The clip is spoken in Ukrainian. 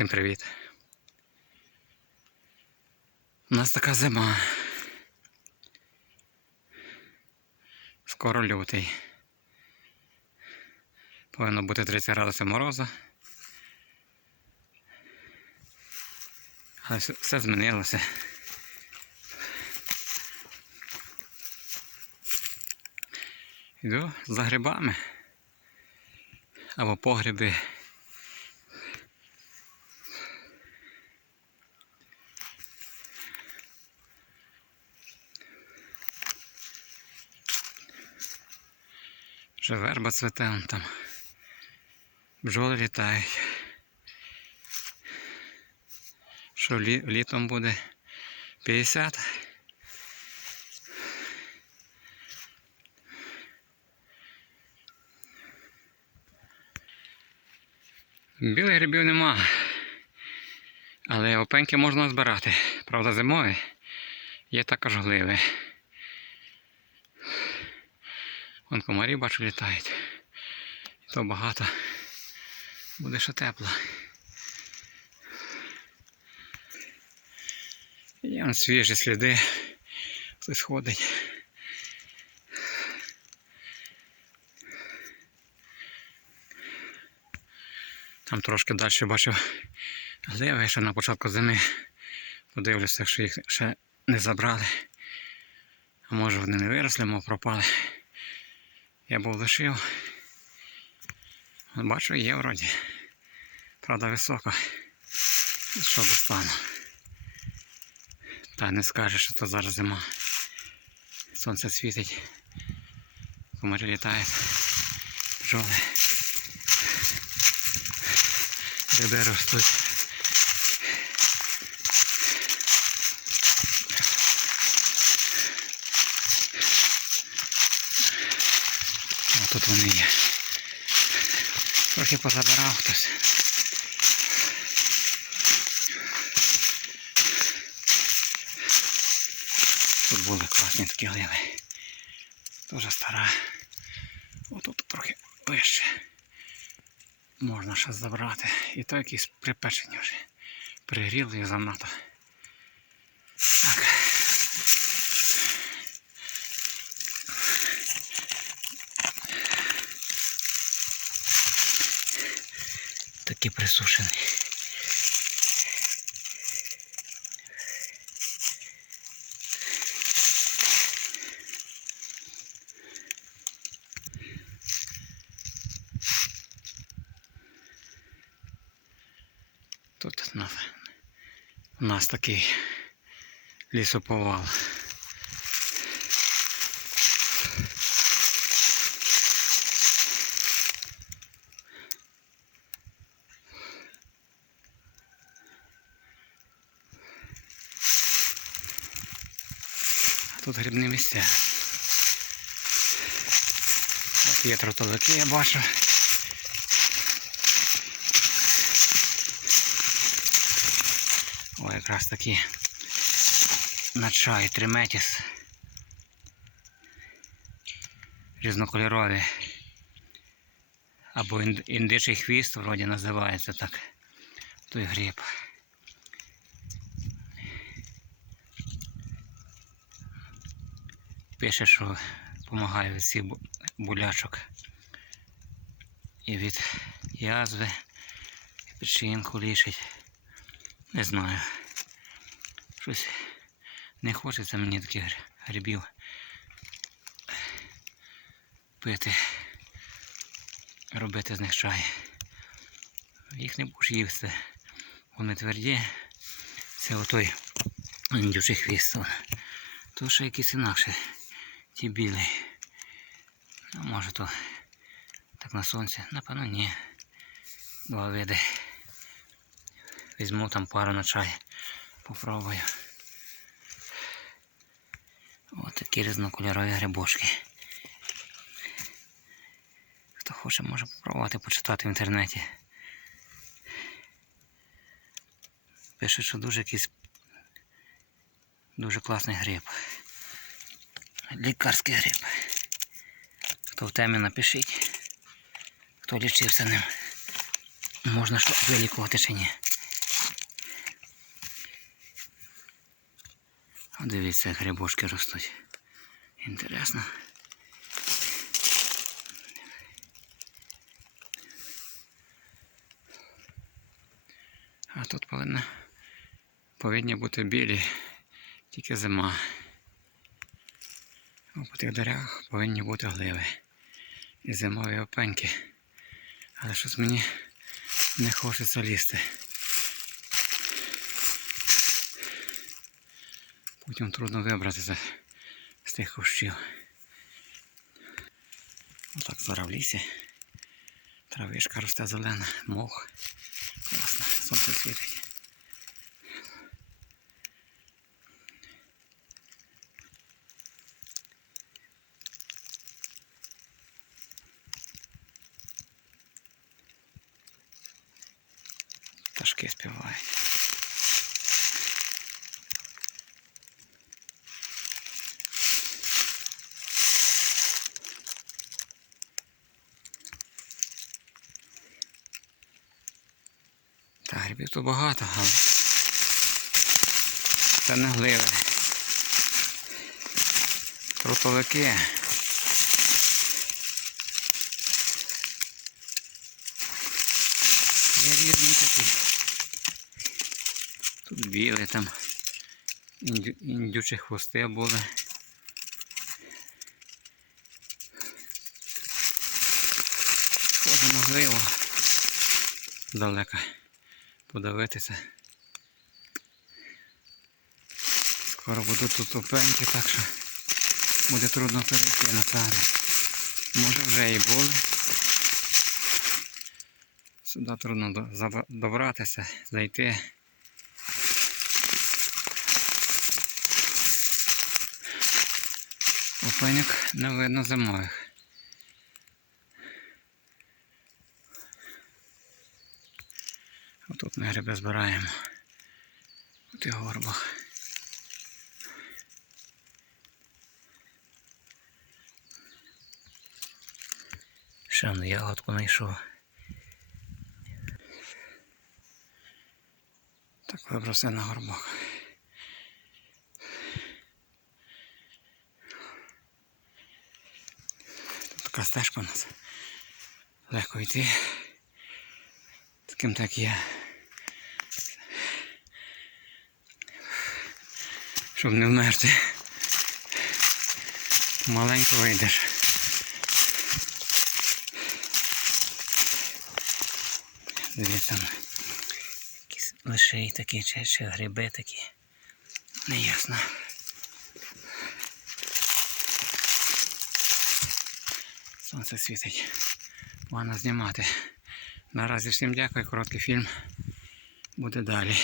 Всім привіт. У нас така зима. Скоро лютий. Повинно бути 30 градусів морозу. Але все- змінилося. Йду за грибами. Або погреби. Вже верба цвете там. Бджоли літають. Що лі, літом буде 50. Білих грибів нема. Але опеньки можна збирати. Правда, зимові є також гливи. Вон комарі бачу літають. І то багато. Буде ще тепло. Є вон свіжі сліди. Хтось ходить. Там трошки далі бачив гливи, ще на початку зими. Подивлюся, якщо їх ще не забрали. А може вони не виросли, мов пропали. Я був лишив. От Бачу, є вроді. Правда висока. Що достану? Та не скажеш, що то зараз зима. Сонце світить. Комарі літають. Бджоли. Гриби ростуть. Тут вони є. Трохи позабирав хтось. Тут були класні такі гливи. Дуже стара. Отут трохи вище. Можна ще забрати. І то якісь припечені вже. Пригріли занадто. Так. Такі присушені. Тут у нас такий лісоповал. Тут грибні місця. От є тротовики, я бачу. О, якраз такі на чай триметіс. Різнокольорові. Або індичий хвіст, вроді називається так. Той гриб. Пише, що допомагає від всіх болячок. І від язви, і печінку лічить. Не знаю. Щось не хочеться мені таких грибів пити, робити з них чай. Їх не будеш їсти. Вони тверді. Це отой індючий хвіст. То ще якийсь інакше. Ті білий. А може то так на сонці. Напевно ні. Два види. Візьму там пару на чай. Попробую. Ось такі різнокольорові грибочки. Хто хоче, може попробувати почитати в інтернеті. Пише, що дуже якийсь дуже класний гриб лікарський гриб. Хто в темі напишіть, хто лічився ним. Можна що вилікувати чи ні. Дивіться, як грибочки ростуть. Інтересно. А тут повинно повинні бути білі, тільки зима. По тих деревах повинні бути гливи. І зимові опеньки. Але щось мені не хочеться лізти. Потім трудно вибратися з тих кущів. Отак зараз в лісі. Травишка росте зелена, мох. Класно, сонце світить. Грибів тут багато, але це не гливи. Трутовики. Є різні такі. Тут білі там. Індю, індючі хвости були. Схоже на гливу. Далеко подивитися. Скоро будуть тут опеньки, так що буде трудно перейти на тари. Може вже і були. Сюди трудно добратися, зайти. Опеньок не видно зимових. Отут ми гриби збираємо. У тих горбах. Ще одну ягодку знайшов. Так вибрався на горбах. Тут така стежка у нас. Легко йти. Таким так є. Щоб не вмерти. Маленько вийдеш. Дивіться там. Якісь лишей такі, чи, чи гриби такі. Неясно. Сонце світить. Погано знімати. Наразі всім дякую, короткий фільм. Буде далі.